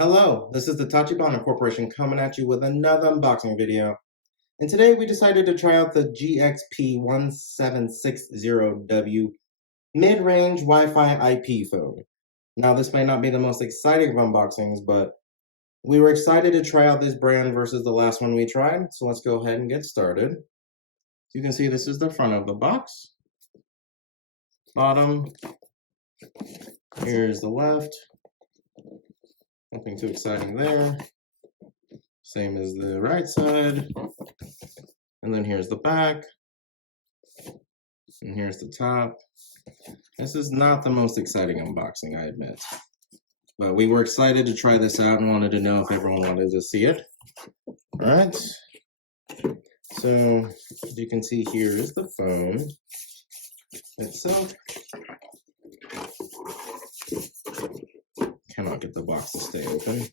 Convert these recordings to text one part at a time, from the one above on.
Hello, this is the Tachibana Corporation coming at you with another unboxing video. And today we decided to try out the GXP1760W mid-range Wi-Fi IP phone. Now this may not be the most exciting of unboxings, but we were excited to try out this brand versus the last one we tried, so let's go ahead and get started. So you can see this is the front of the box. Bottom. Here's the left. Nothing too exciting there. Same as the right side. And then here's the back. And here's the top. This is not the most exciting unboxing, I admit. But we were excited to try this out and wanted to know if everyone wanted to see it. Alright. So, as you can see, here is the phone itself. Cannot get the box to stay open.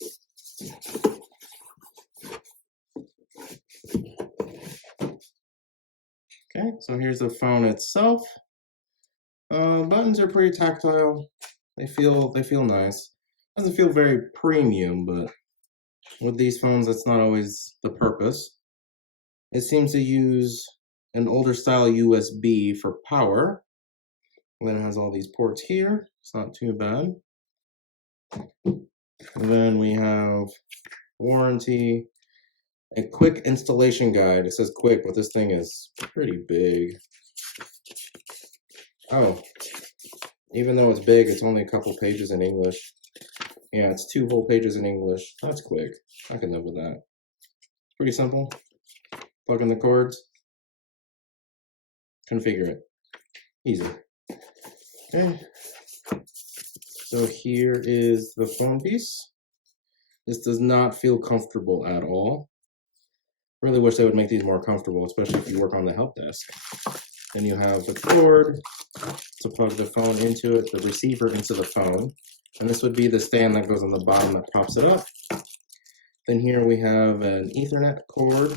Okay, so here's the phone itself. Buttons are pretty tactile. They feel nice. Doesn't feel very premium, but with these phones, that's not always the purpose. It seems to use an older style USB for power. And then it has all these ports here. It's not too bad. And then we have warranty, a quick installation guide. It says quick, but this thing is pretty big. Oh, even though it's big, it's only a couple pages in English. Yeah, it's 2 whole pages in English. That's quick. I can live with that. Pretty simple. Plug in the cords. Configure it. Easy. Okay. So here is the phone piece. This does not feel comfortable at all. Really wish they would make these more comfortable, especially if you work on the help desk. Then you have the cord to plug the phone into it, the receiver into the phone. And this would be the stand that goes on the bottom that props it up. Then here we have an Ethernet cord.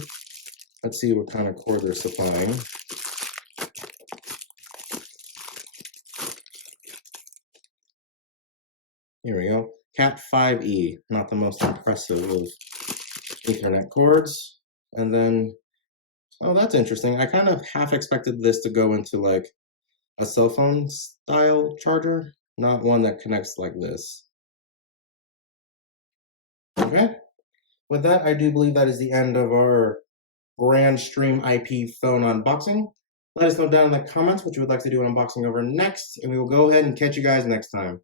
Let's see what kind of cord they're supplying. Here we go. Cat 5e, not the most impressive of Ethernet cords. And then, oh, that's interesting. I kind of half expected this to go into like a cell phone style charger, not one that connects like this. Okay. With that, I do believe that is the end of our GrandStream IP phone unboxing. Let us know down in the comments what you would like to do an unboxing over next, and we will go ahead and catch you guys next time.